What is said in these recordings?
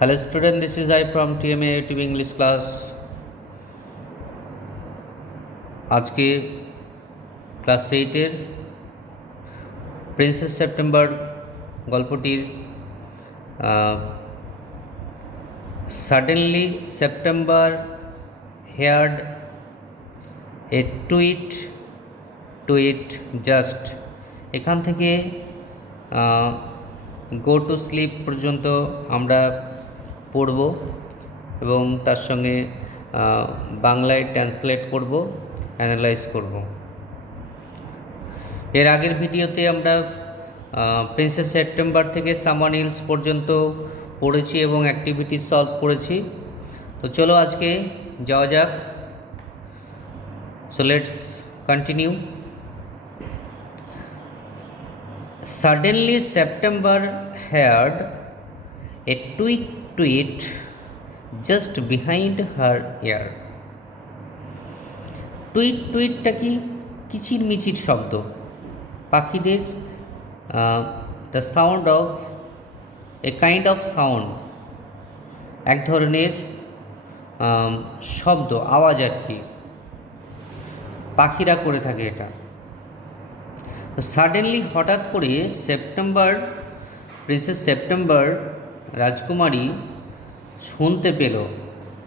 Hello student, this is I from TMA TV English class. আজকে class 8-এর princess September গল্পটির suddenly September heard a tweet just এখান থেকে go to sleep পর্যন্ত আমরা পড়ব এবং তার সঙ্গে বাংলায় ট্রান্সলেট করব, অ্যানালাইজ করব। এর আগের ভিডিওতে আমরা প্রিন্সেস সেপ্টেম্বর থেকে সামওয়ান এলস পর্যন্ত পড়েছি এবং অ্যাক্টিভিটি সলভ করেছি। তো চলো আজকে যাওয়া যাক। So let's continue. Suddenly September heard a tweet just behind her ear. টুইটটা কি? কিচির মিচির শব্দ, পাখিদের the sound of a kind of sound, এক ধরনের শব্দ, আওয়াজ আর কি, পাখিরা করে থাকে এটা। তো সাডেনলি হঠাৎ করে প্রিন্সেস সেপ্টেম্বর রাজকুমারী শুনতে পেল,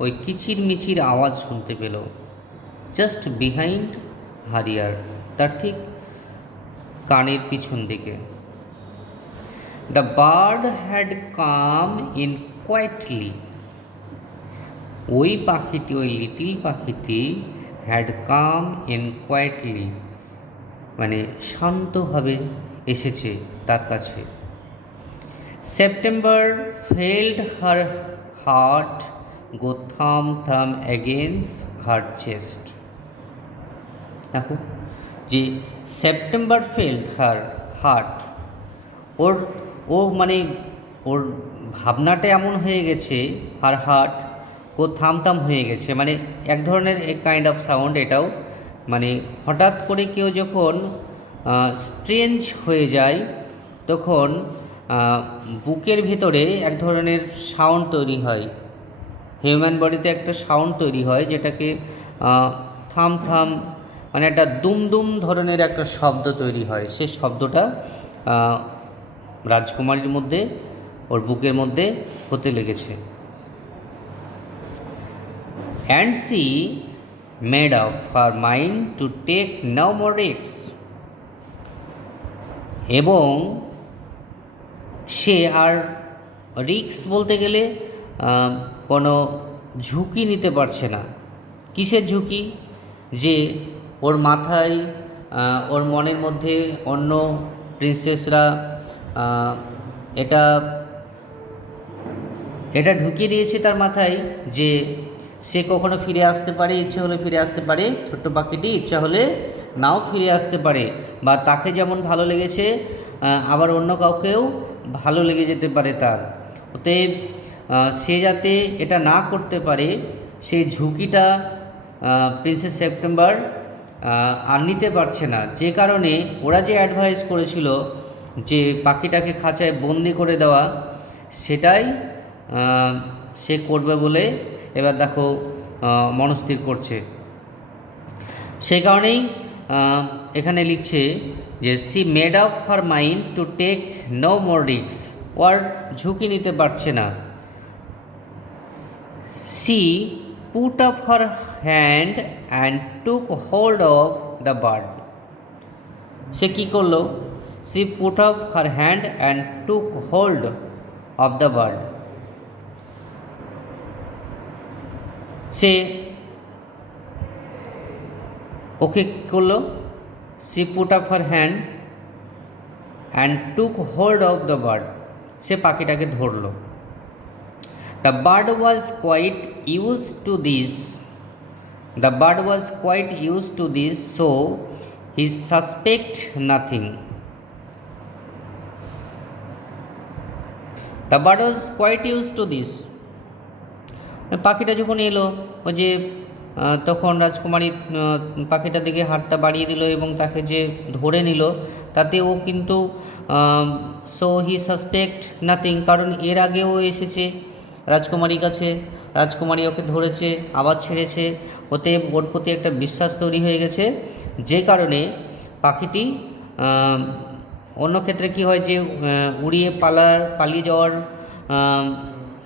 ওই কিচির মিচির আওয়াজ শুনতে পেল, জাস্ট বিহাইন্ড হার ইয়ার, তার ঠিক কানের পিছন দিকে। The bird had come in quietly, ওই লিটিল পাখিটি হ্যাড কাম ইন কোয়াইটলি, মানে শান্তভাবে এসেছে তার কাছে। September felt her heart go thump against হার চেস্ট। দেখো যে সেপ্টেম্বর ফেল্ড হার হার্ট, মানে ওর ভাবনাটা এমন হয়ে গেছে, হার হার্ট গো থাম হয়ে গেছে, মানে এক ধরনের এ কাইন্ড অফ সাউন্ড এটাও, মানে হঠাৎ করে কেউ যখন স্ট্রেঞ্জ হয়ে যায় তখন বুকের ভিতরে এক ধরনের সাউন্ড তৈরি হয়, হিউম্যান বডিতে একটা সাউন্ড তৈরি হয় যেটাকে থাম মানে একটা দুম ধরনের একটা শব্দ তৈরি হয়। সেই শব্দটা রাজকুমারীর মধ্যে, ওর বুকের মধ্যে হতে লেগেছে। And she made up her mind to take no more risks, এবং সে আর রিস্ক বলতে গেলে কোনো ঝুঁকি নিতে পারছে না। কিসের ঝুঁকি? যে ওর মাথায়, ওর মনের মধ্যে অন্য প্রিন্সেসরা এটা ঢুকিয়ে দিয়েছে তার মাথায় যে সে কখনো ফিরে আসতে পারে, ইচ্ছে হলে ফিরে আসতে পারে, ছোট্ট পাখিটি ইচ্ছা হলে নাও ফিরে আসতে পারে, বা তাকে যেমন ভালো লেগেছে আবার অন্য কাউকেও ভালো লেগে যেতে পারে তার। অতএব সে যাতে এটা না করতে পারে সেই ঝুঁকিটা প্রিন্সেস সেপ্টেম্বর আর নিতে পারছে না। যে কারণে ওরা যে অ্যাডভাইস করেছিল যে পাখিটাকে খাঁচায় বন্দি করে দেওয়া, সেটাই সে করবে বলে এবার দেখো মনস্থির করছে। সেই কারণেই এখানে লিখছে যে she made up her mind to take no more risk, ওর ঝুঁকি নিতে পারছে না। She put up her hand and took hold of the bird, সে কী করলো? She put up her hand and took hold of the bird, সে ওকে করলো, she put up her hand and took hold of the bird, সে পাখিটাকে ধরলো। The bird was quite used to this, so he suspect nothing. The bird was quite used to this, পাখিটা যখন এলো, ওই যে তখন রাজকুমারী পাখিটার দিকে হাতটা বাড়িয়ে দিল এবং তাকে যে ধরে নিল, তাতে ও কিন্তু সো হি সাসপেক্ট নাথিং, কারণ এর আগেও এসেছে রাজকুমারীর কাছে। রাজকুমারী ওকে ধরেছে, আবার ছেড়েছে, ওতে ওর প্রতি একটা বিশ্বাস তৈরি হয়ে গেছে, যে কারণে পাখিটি অন্য ক্ষেত্রে কী হয় যে উড়িয়ে পালিয়ে যাওয়ার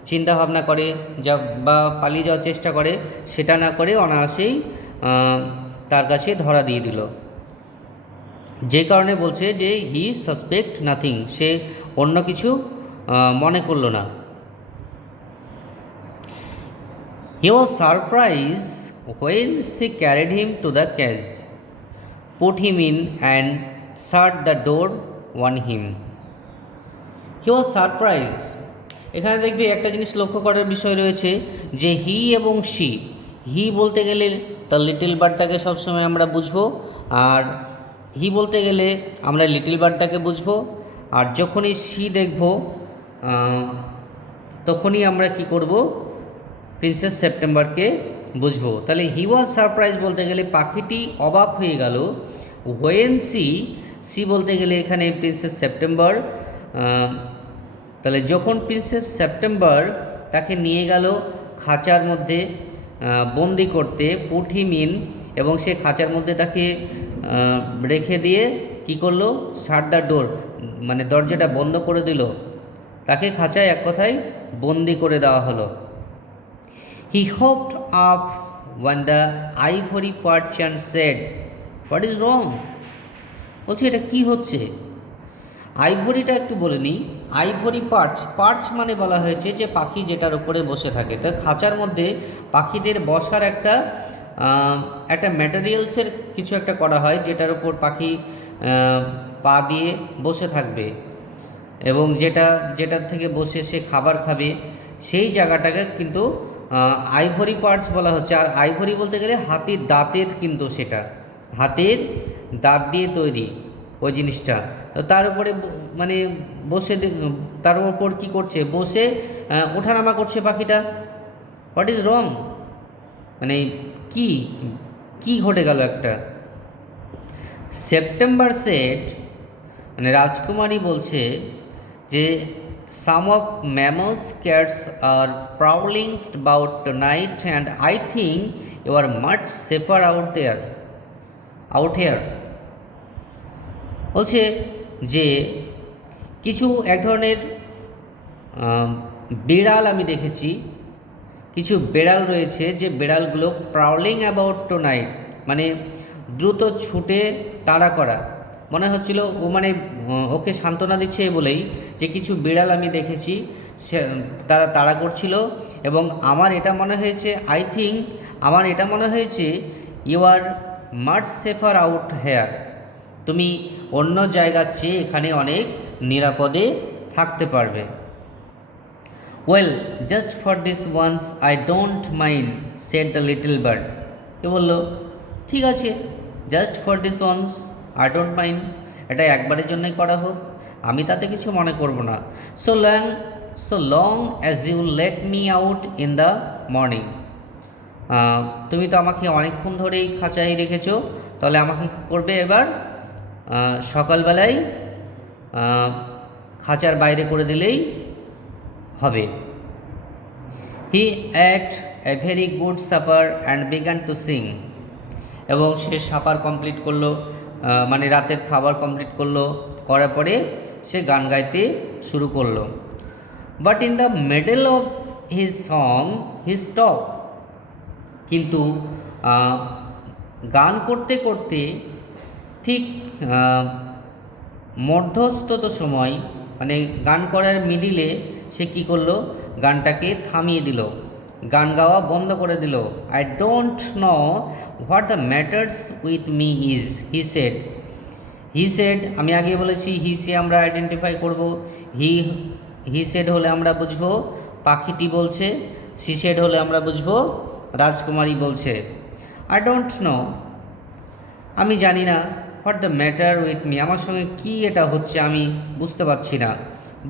চিন্তা ভাবনা করে, যা বা পালিয়ে যাওয়ার চেষ্টা করে, সেটা না করে অনায়াসেই তার কাছে ধরা দিয়ে দিল। যে কারণে বলছে যে হি সাসপেক্ট নাথিং, সে অন্য কিছু মনে করলো না। He was surprise when she carried him to the cage, put him in and shut the door on him. He was surprise, এখানে দেখবি একটা জিনিস লক্ষ্য করার বিষয় রয়েছে যে হি এবং শি। হি বলতে গেলে তার লিটল বার্ডটাকে সবসময় আমরা বুঝবো, আর হি বলতে গেলে আমরা লিটল বার্ডটাকে বুঝবো, আর যখনই শি দেখব তখনই আমরা কি করব, প্রিন্সেস সেপ্টেম্বরকে বুঝবো। তাহলে হি ওয়াজ সারপ্রাইজ বলতে গেলে পাখিটি অবাক হয়ে গেল। হোয়েন সি বলতে গেলে এখানে প্রিন্সেস সেপ্টেম্বর। তাহলে যখন প্রিন্সেস সেপ্টেম্বর তাকে নিয়ে গেল খাঁচার মধ্যে বন্দি করতে, পুট হিম ইন, এবং সে খাঁচার মধ্যে তাকে রেখে দিয়ে কি করলো, শাট দ্য ডোর, মানে দরজাটা বন্ধ করে দিল, তাকে খাঁচায় এক কথায় বন্দি করে দেওয়া হলো। হি hopped up when the ivory perch and said, "What is wrong?" বলছি এটা কি হচ্ছে। আইভরিটা একটু বলে নিই। আইভরি পার্চ মানে বলা হয়েছে যে পাখি যেটার উপরে বসে থাকে। তো খাঁচার মধ্যে পাখিদের বসার একটা ম্যাটেরিয়ালসের কিছু একটা করা হয়, যেটার উপর পাখি পা দিয়ে বসে থাকবে, এবং যেটার থেকে বসে সে খাবার খাবে, সেই জায়গাটাকে কিন্তু আইভরি পার্টস বলা হচ্ছে। আর আইভরি বলতে গেলে হাতির দাঁতের, কিন্তু সেটা হাতের দাঁত দিয়ে তৈরি ওই জিনিসটা। তো তার উপরে মানে বসে, তার উপর কী করছে, বসে ওঠানামা করছে পাখিটা। হোয়াট ইজ রং, মানে কি কি ঘটে গেল একটা। সেপ্টেম্বর সেট, মানে রাজকুমারী বলছে যে some of mammals cats are prowling about tonight and I think you are much safer out here. বলছে যে কিছু এক ধরনের বিড়াল আমি দেখেছি, কিছু বিড়াল রয়েছে যে বিড়ালগুলো প্রাউলিং অ্যাবাউট টুনাইট, মানে দ্রুত ছুটে তাড়া করা, মনে হচ্ছিল ও মানে ওকে সান্ত্বনা দিচ্ছে বলেই যে কিছু বিড়াল আমি দেখেছি সে তারা তাড়া করছিল, এবং আমার এটা মনে হয়েছে, আমার এটা মনে হয়েছে you are much safer out here, তুমি অন্য জায়গার চেয়ে এখানে অনেক নিরাপদে থাকতে পারবে। Well just for this once I don't mind said the little bird. কে বলল, ঠিক আছে, just for this once I don't mind, এটা একবারের জন্যই করা হোক, আমি তাতে কিছু মনে করব না। So long as you let me out in the morning, তুমি তো আমাকে অনেকক্ষণ ধরেই খাঁচায় রেখেছো, তাহলে আমাকে কী করবে এবার, সকালবেলায় খাঁচার বাইরে করে দিলেই হবে। He ate a very good supper and began to sing, এবং সে সাপার কমপ্লিট করলো, মানে রাতের খাবার কমপ্লিট করলো, করার পরে সে গান গাইতে শুরু করলো। But in the middle of his song he stop, কিন্তু গান করতে করতে ঠিক মধ্যস্থত সময়, মানে গান করার মিডিলে সে কী করলো, গানটাকে থামিয়ে দিল, গান গাওয়া বন্ধ করে দিল। I don't know what the matters with me is, he said, আমি আগে বলেছি হি সে আমরা আইডেন্টিফাই করব। হি সেড হলে আমরা বুঝবো পাখিটি বলছে, সি সেড হলে আমরা বুঝবো রাজকুমারী বলছে। আই ডোন্ট নো, আমি জানি না, what the matter with me, আমার সঙ্গে কী এটা হচ্ছে আমি বুঝতে পারছি না।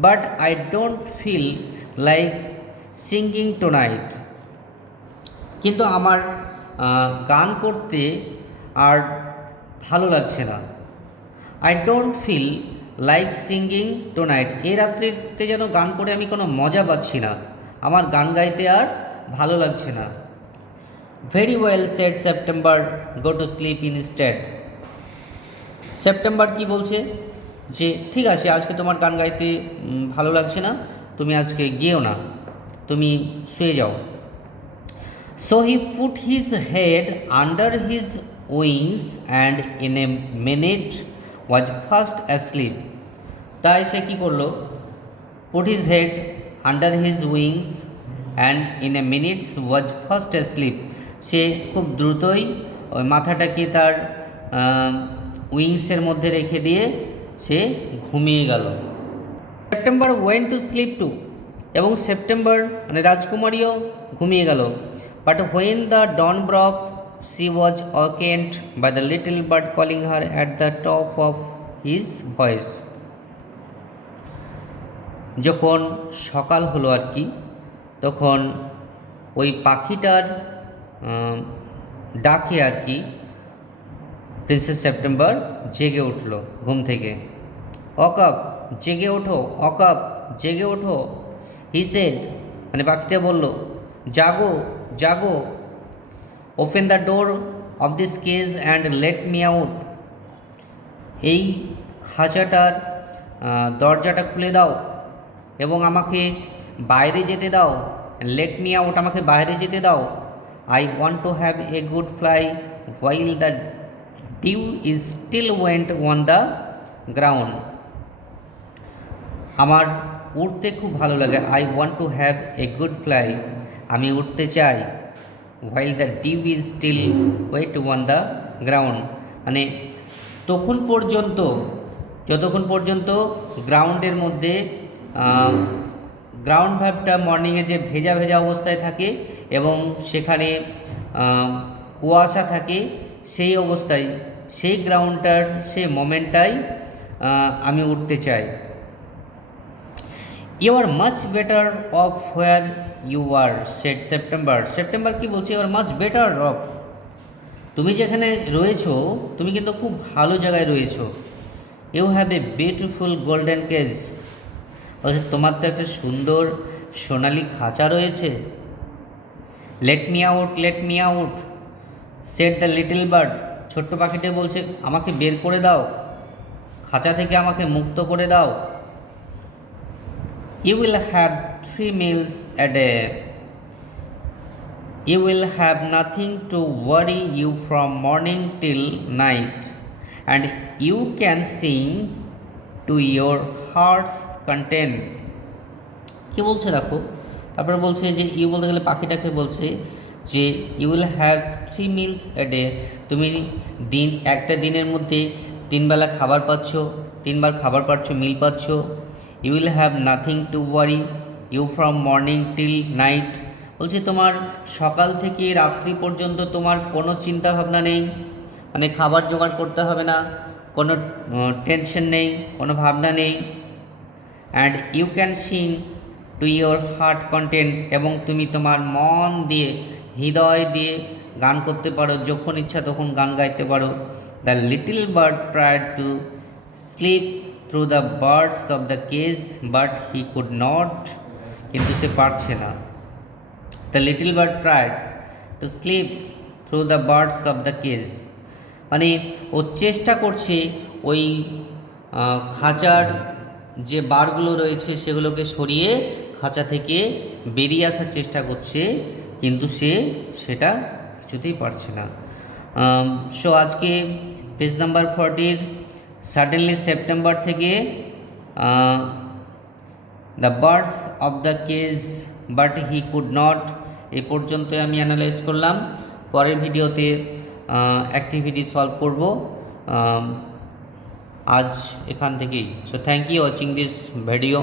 But I don't feel like singing tonight, কিন্তু আমার গান করতে আর ভালো লাগছে না। I don't feel like singing tonight, এ রাত্রিতে যেন গান করে আমি কোনো মজা পাচ্ছি না। আমার গান গাইতে আর ভালো লাগছে না। Very well said September, go to sleep instead. September কি বলছে যে ঠিক আছে, আজকে তোমার গান গাইতে ভালো লাগছে না, তুমি আজকে গেও না, তুমি শুয়ে যাও। So he put his head under his wings and in a minute was fast asleep. তাই সে কী করলো? Put his head under his wings and in a minute was fast asleep. সে খুব দ্রুতই ওই মাথাটাকে তার উইংসের মধ্যে রেখে দিয়ে সে ঘুমিয়ে গেল। September went to sleep too, এবং সেপ্টেম্বর মানে রাজকুমারীও ঘুমিয়ে গেল। But when the dawn broke, she was awakened by the little bird calling her at the top of his voice. যখন সকাল হলো আর কি, তখন ওই পাখিটার ডাকে আর কি প্রিন্সেস সেপ্টেম্বর জেগে উঠল ঘুম থেকে। অকাপ, জেগে ওঠো, অকাপ, জেগে ওঠো। হি সেড, মানে পাখিটা বলল, জাগো জাগো। Open the door of this cage and let me out. এই খাঁচাটার দরজাটা খুলে দাও এবং আমাকে বাইরে যেতে দাও। লেট মি আউট, আমাকে বাইরে যেতে দাও। I want to have a good fly while the dew is still went on the ground. আমার উড়তে খুব ভালো লাগে। I want to have a good fly, আমি উঠতে চাই। While the dew is still wet on the ground, মানে তখন পর্যন্ত, যতক্ষণ পর্যন্ত গ্রাউন্ডের মধ্যে গ্রাউন্ড ভাবটা মর্নিংয়ে যে ভেজা ভেজা অবস্থায় থাকে এবং সেখানে কুয়াশা থাকে, সেই অবস্থায়, সেই গ্রাউন্ডটার সেই মোমেন্টটাই আমি উঠতে চাই। You are much better off where you are, said September. September কি বলছে? You are much better off, তুমি যেখানে রয়েছো তুমি কিন্তু খুব ভালো জায়গায় রয়েছো। You have a beautiful golden cage, বলছে তোমার তো একটা সুন্দর সোনালি খাঁচা রয়েছে। Let me out, let me out, said the little bird. ছোট্ট পাখিটা বলছে আমাকে বের করে দাও, খাঁচা থেকে আমাকে মুক্ত করে দাও। You will have 3 meals a day. You will have nothing to worry you from morning till night, and you can sing to your heart's content. কি বলছে দেখো, তারপরে বলছে যে ইউ বলতে গেলে পাখিটাকে বলছে যে you will have 3 meals a day, তুমি একটা দিনের মধ্যে 3 বেলা খাবার পাচ্ছ, 3 বার খাবার পাচ্ছ, মিল পাচ্ছ। You will have nothing to worry you from morning till night, বলছে তোমার সকাল থেকে রাত্রি পর্যন্ত তোমার কোনো চিন্তা ভাবনা নেই, মানে খাবার জোগাড় করতে হবে না, কোনো টেনশন নেই, কোনো ভাবনা নেই। And you can sing to your heart content, এবং তুমি তোমার মন দিয়ে, হৃদয় দিয়ে গান করতে পারো, যখন ইচ্ছা তখন গান গাইতে পারো। The little bird tried to sleep through the birds of the cage but he could not, কিন্তু সে পারছে না। The little bird tried to sleep through the birds of the cage, মানে ও চেষ্টা করছে ওই খাঁচার যে বারগুলো রয়েছে সেগুলোকে সরিয়ে খাঁচা থেকে বেরিয়ে আসার চেষ্টা করছে, কিন্তু সে সেটা কিছুতেই পারছে না। সো আজকে পেজ নাম্বার 40 সাডেনলি সেপ্টেম্বর থেকে the birds of the cage but he could not, এ পর্যন্ত আমি অ্যানালাইজ করলাম। পরের ভিডিওতে অ্যাক্টিভিটি সলভ করব আজ এখান থেকেই। So thank you watching this video.